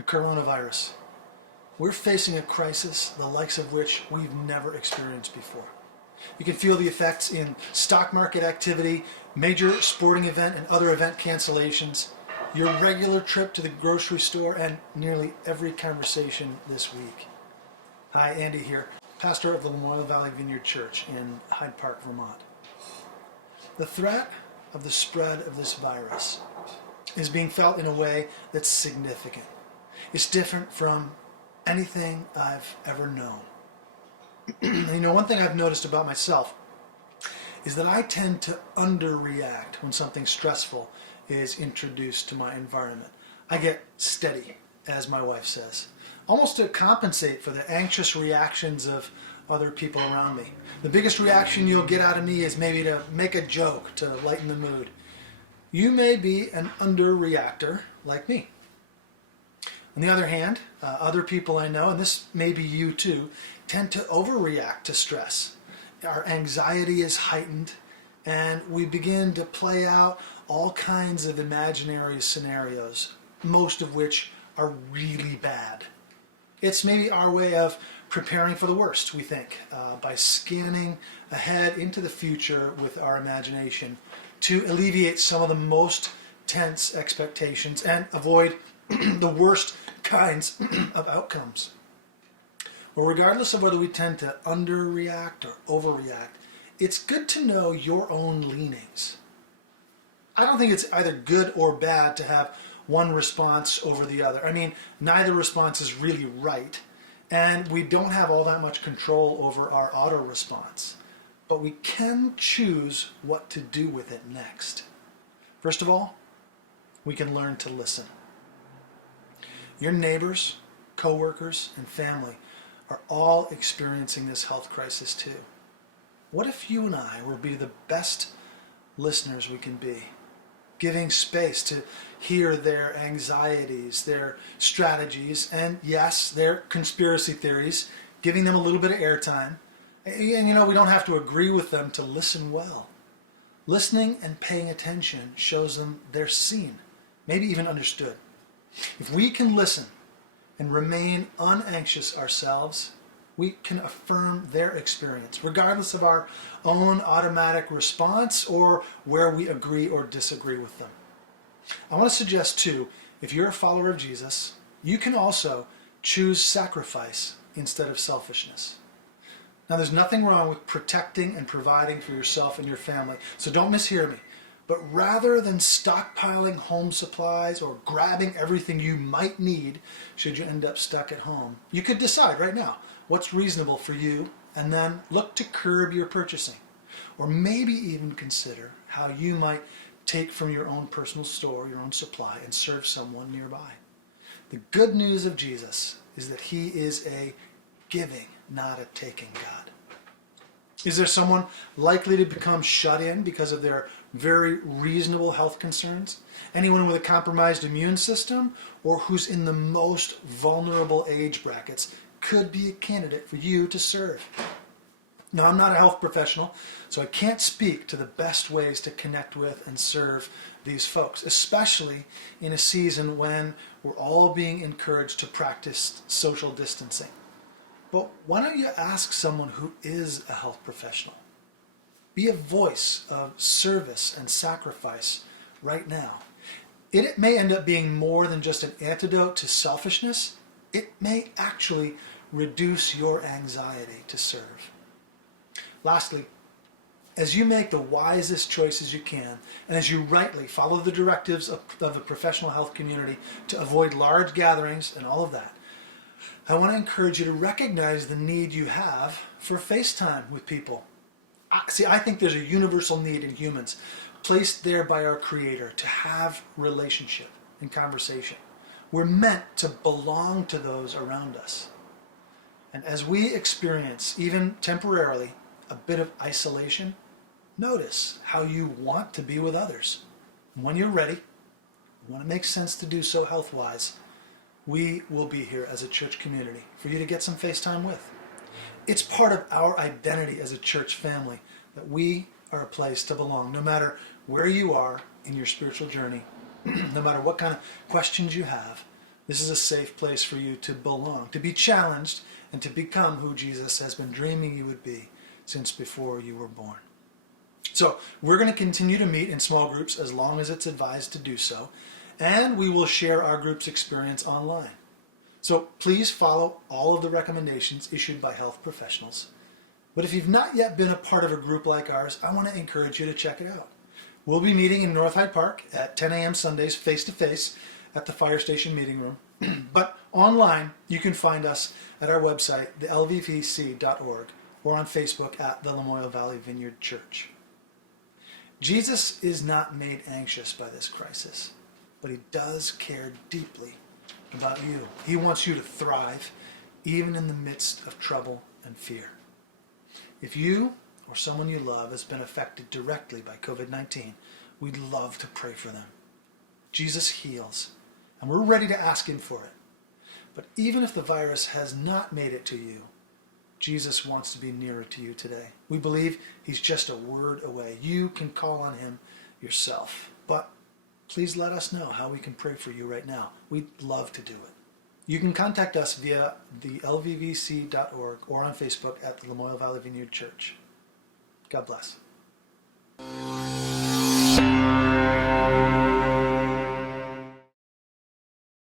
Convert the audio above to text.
the coronavirus. We're facing a crisis the likes of which we've never experienced before. You can feel the effects in stock market activity, major sporting event and other event cancellations, your regular trip to the grocery store, and nearly every conversation this week. Hi, Andy here, pastor of the Lamoille Valley Vineyard Church in Hyde Park, Vermont. The threat of the spread of this virus is being felt in a way that's significant. It's different from anything I've ever known. One thing I've noticed about myself is that I tend to underreact when something stressful is introduced to my environment. I get steady, as my wife says, almost to compensate for the anxious reactions of other people around me. The biggest reaction you'll get out of me is maybe to make a joke to lighten the mood. You may be an underreactor like me. On the other hand, other people I know, and this may be you too, tend to overreact to stress. Our anxiety is heightened, and we begin to play out all kinds of imaginary scenarios, most of which are really bad. It's maybe our way of preparing for the worst, we think, by scanning ahead into the future with our imagination to alleviate some of the most tense expectations and avoid the worst kinds of outcomes. Well, regardless of whether we tend to underreact or overreact, it's good to know your own leanings. I don't think it's either good or bad to have one response over the other. I mean, neither response is really right, and we don't have all that much control over our auto response. But we can choose what to do with it next. First of all, we can learn to listen. Your neighbors, coworkers, and family are all experiencing this health crisis too. What if you and I were be the best listeners we can be, giving space to hear their anxieties, their strategies, and yes, their conspiracy theories, giving them a little bit of airtime. And we don't have to agree with them to listen well. Listening and paying attention shows them they're seen, maybe even understood. If we can listen and remain unanxious ourselves, we can affirm their experience, regardless of our own automatic response or where we agree or disagree with them. I want to suggest too, if you're a follower of Jesus, you can also choose sacrifice instead of selfishness. Now, there's nothing wrong with protecting and providing for yourself and your family, so don't mishear me. But rather than stockpiling home supplies or grabbing everything you might need should you end up stuck at home, you could decide right now what's reasonable for you and then look to curb your purchasing. Or maybe even consider how you might take from your own personal store, your own supply, and serve someone nearby. The good news of Jesus is that he is a giving, not a taking God. Is there someone likely to become shut in because of their very reasonable health concerns? Anyone with a compromised immune system or who's in the most vulnerable age brackets could be a candidate for you to serve. Now, I'm not a health professional, so I can't speak to the best ways to connect with and serve these folks, especially in a season when we're all being encouraged to practice social distancing. But why don't you ask someone who is a health professional? Be a voice of service and sacrifice right now. It may end up being more than just an antidote to selfishness. It may actually reduce your anxiety to serve. Lastly, as you make the wisest choices you can, and as you rightly follow the directives of the professional health community to avoid large gatherings and all of that, I want to encourage you to recognize the need you have for FaceTime with people. I think there's a universal need in humans, placed there by our Creator, to have relationship and conversation. We're meant to belong to those around us. And as we experience, even temporarily, a bit of isolation, notice how you want to be with others. And when you're ready, when it makes sense to do so health-wise, we will be here as a church community for you to get some FaceTime with. It's part of our identity as a church family that we are a place to belong, no matter where you are in your spiritual journey, no matter what kind of questions you have. This is a safe place for you to belong, to be challenged, and to become who Jesus has been dreaming you would be since before you were born. So we're going to continue to meet in small groups as long as it's advised to do so, and we will share our group's experience online. So please follow all of the recommendations issued by health professionals. But if you've not yet been a part of a group like ours, I want to encourage you to check it out. We'll be meeting in North Hyde Park at 10 a.m. Sundays face-to-face at the fire station meeting room. But online, you can find us at our website, thelvvc.org, or on Facebook at the Lamoille Valley Vineyard Church. Jesus is not made anxious by this crisis, but he does care deeply about you. He wants you to thrive, even in the midst of trouble and fear. If you or someone you love has been affected directly by COVID-19, we'd love to pray for them. Jesus heals, and we're ready to ask him for it. But even if the virus has not made it to you, Jesus wants to be nearer to you today. We believe he's just a word away. You can call on him yourself. But please let us know how we can pray for you right now. We'd love to do it. You can contact us via the lvvc.org or on Facebook at the Lamoille Valley Vineyard Church. God bless.